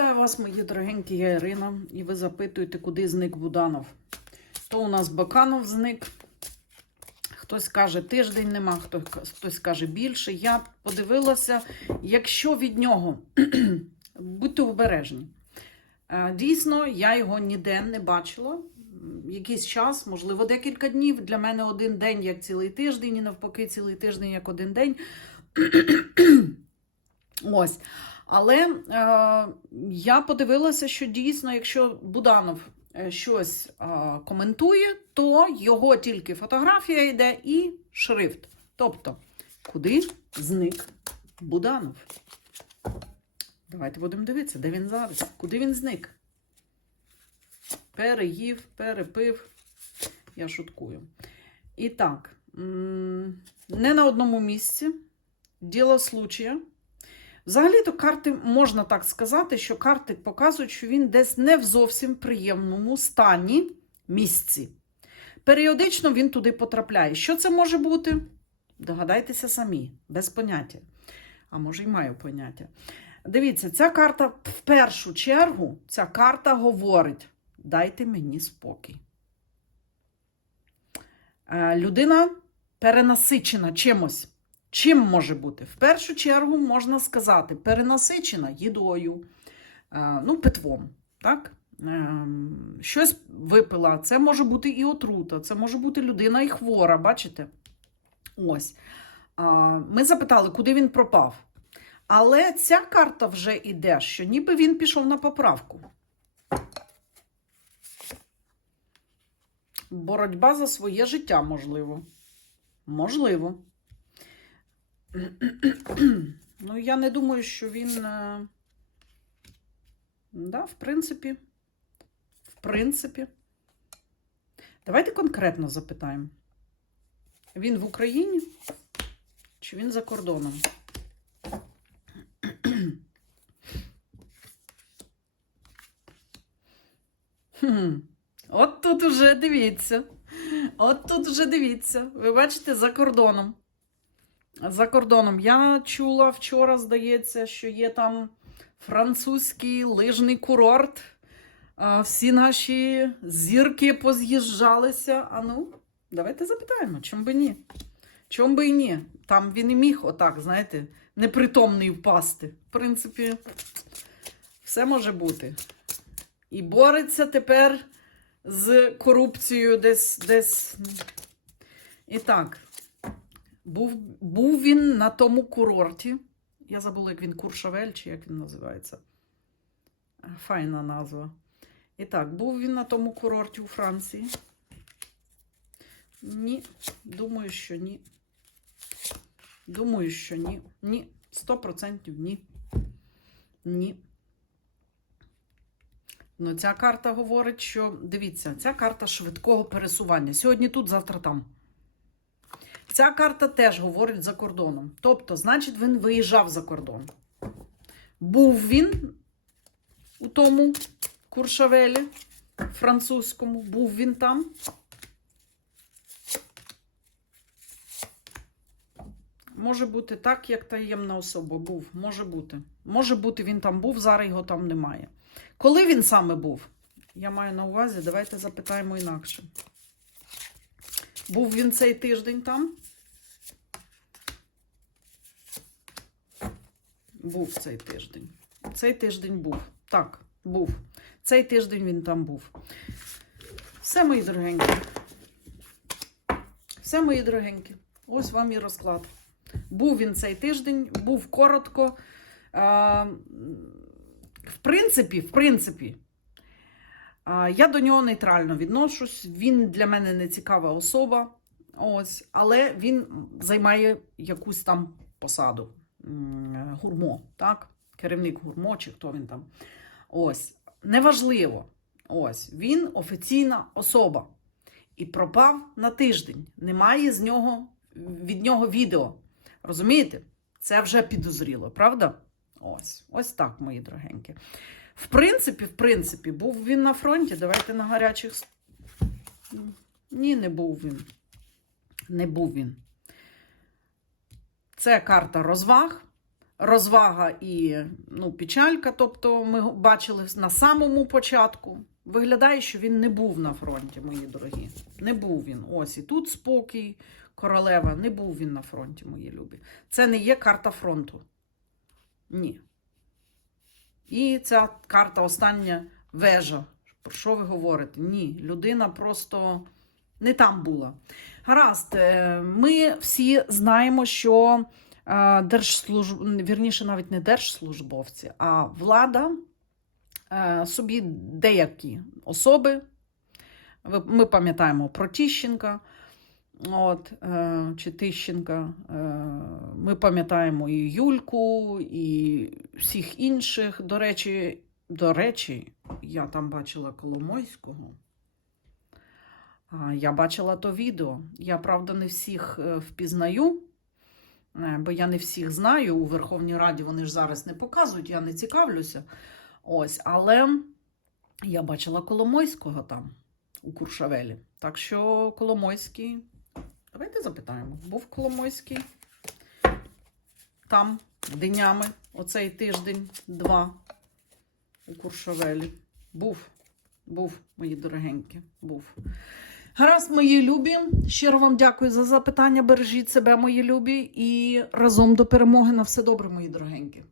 Вітаю вас, мої дорогенькі, я Ірина, і ви запитуєте, куди зник Буданов. То у нас Баканов зник. Хтось каже, тиждень нема, хтось каже більше. Я подивилася, якщо від нього будьте обережні. Е, Дійсно, я його ніде не бачила. Якийсь час, можливо, декілька днів. Для мене один день як цілий тиждень, і навпаки, цілий тиждень як один день. Ось. Але е, я подивилася, що дійсно, якщо Буданов е, щось е, коментує, то його тільки фотографія йде і шрифт. Тобто, куди зник Буданов? Давайте будемо дивитися, де він зараз. Куди він зник? Переїв, перепив. Я шуткую. І так, не на одному місці. Діло случая. Взагалі-то карти можна так сказати, що карти показують, що він десь не в зовсім приємному стані місці. Періодично він туди потрапляє. Що це може бути? Догадайтеся самі, без поняття. А може, й маю поняття. Дивіться, ця карта в першу чергу, ця карта говорить: дайте мені спокій. Е, Людина перенасичена чимось. Чим може бути? В першу чергу можна сказати, перенасичена їдою, е, ну, питвом. Так? Ем, Щось випила. Це може бути і отрута, це може бути людина і хвора, бачите? Ось. Ми запитали, куди він пропав. Але ця карта вже йде, що ніби він пішов на поправку. Боротьба за своє життя, можливо. Можливо. Ну, я не думаю, що він. е, Да, в принципі. В принципі. Давайте конкретно запитаємо. Він в Україні чи він за кордоном? Хм. От тут уже дивіться. От тут вже дивіться. Ви бачите, за кордоном. За кордоном. Я чула вчора, здається, що є там французький лижний курорт. Всі наші зірки поз'їжджалися. А ну, давайте запитаємо, чому би ні? Чому би і ні? Там він і міг отак, знаєте, непритомний впасти. В принципі, все може бути. І бореться тепер з корупцією десь. десь. І так, був, був він на тому курорті. Я забула, як він Куршавель, чи як він називається. Файна назва. І так, був він на тому курорті у Франції. Ні, думаю, що ні. Думаю, що ні. Ні. 100% ні. Ні. Ну, ця карта говорить, що дивіться, ця карта швидкого пересування. Сьогодні тут, завтра там. Ця карта теж говорить за кордоном. Тобто, значить, він виїжджав за кордон. Був він у тому Куршавелі французькому, був він там. Може бути так, як таємна особа був. Може бути. Може бути, він там був, зараз його там немає. Коли він саме був? Я маю на увазі, давайте запитаємо інакше. Був він цей тиждень там? Був цей тиждень. Цей тиждень був. Так, був. Цей тиждень він там був. Все, мої дорогенькі. Все, мої дорогенькі. Ось вам і розклад. Був він цей тиждень, був коротко. В принципі, в принципі, я до нього нейтрально відношусь. Він для мене не цікава особа. Ось, але він займає якусь там посаду. Гурмо, так? Керівник гурмо, чи хто він там. Ось. Неважливо. Ось, він офіційна особа. І пропав на тиждень. Немає з нього, від нього відео. Розумієте? Це вже підозріло, правда? Ось, ось так, мої дорогенькі. В принципі, в принципі, був він на фронті. Давайте на гарячих. Ні, не був він. Не був він. Це карта розваг. розвага і ну, печалька. Тобто, ми бачили на самому початку. Виглядає, що він не був на фронті, мої дорогі. Не був він. Ось і тут спокій, королева. Не був він на фронті, мої любі. Це не є карта фронту. Ні. І ця карта остання вежа. Про що ви говорите? Ні, людина просто не там була. Гаразд, е, ми всі знаємо, що е, держслужб... вірніше, навіть не держслужбовці, а влада е, собі деякі особи. Ми пам'ятаємо про Тіщенка. От, чи Тищенка. Ми пам'ятаємо і Юльку, і всіх інших. До речі, до речі, я там бачила Коломойського. Я бачила то відео. Я, правда, не всіх е, впізнаю, е, бо я не всіх знаю. У Верховній Раді вони ж зараз не показують, я не цікавлюся. Ось, але я бачила Коломойського там, у Куршавелі. Так що Коломойський. Давайте запитаємо. Був Коломойський там днями, оцей тиждень, два у Куршавелі. Був, був, мої дорогенькі, був. Гаразд, мої любі. Щиро вам дякую за запитання. Бережіть себе, мої любі, і разом до перемоги на все добре, мої дорогенькі.